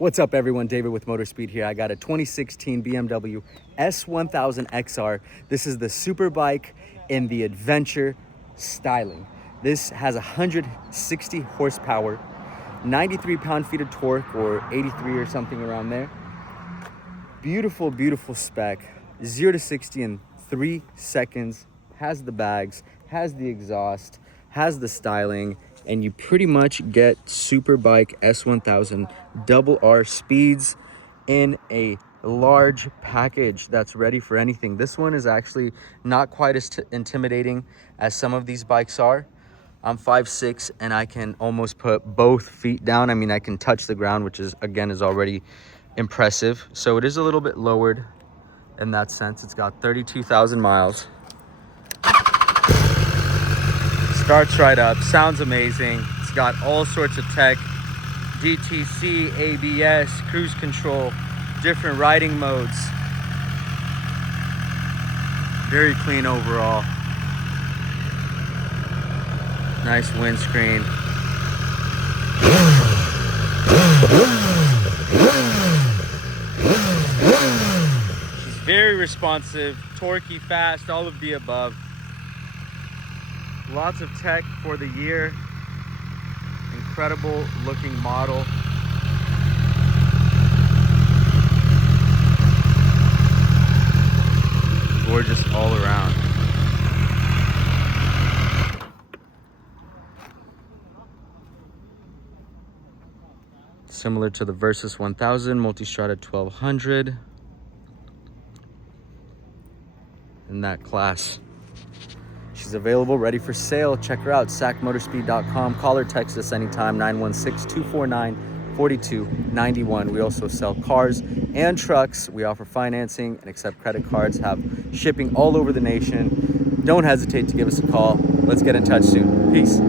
What's up everyone, David with Motor-Speed here. I got a 2016 BMW S1000XR. This is the Superbike in the Adventure styling. This has 160 horsepower, 93 pound-feet of torque, or 83 or something around there. Beautiful, beautiful spec. 0 to 60 in 3 seconds. Has the bags, has the exhaust, has the styling, and you pretty much get Superbike S1000 RR speeds in a large package that's ready for anything. This one is actually not quite as intimidating as some of these bikes are. I'm 5'6" and I can almost put both feet down. I mean, I can touch the ground, which is already impressive. So it is a little bit lowered in that sense. It's got 32,000 miles. Starts right up, sounds amazing. It's got all sorts of tech, DTC, ABS, cruise control, different riding modes. Very clean overall. Nice windscreen. She's very responsive, torquey, fast, all of the above. Lots of tech for the year. Incredible looking model. Gorgeous all around. Similar to the Versys 1000, Multistrada 1200 in that class. She's available, ready for sale. Check her out, sacmotorspeed.com. Call or text us anytime, 916-249-4291. We also sell cars and trucks. We offer financing and accept credit cards, have shipping all over the nation. Don't hesitate to give us a call. Let's get in touch soon. Peace.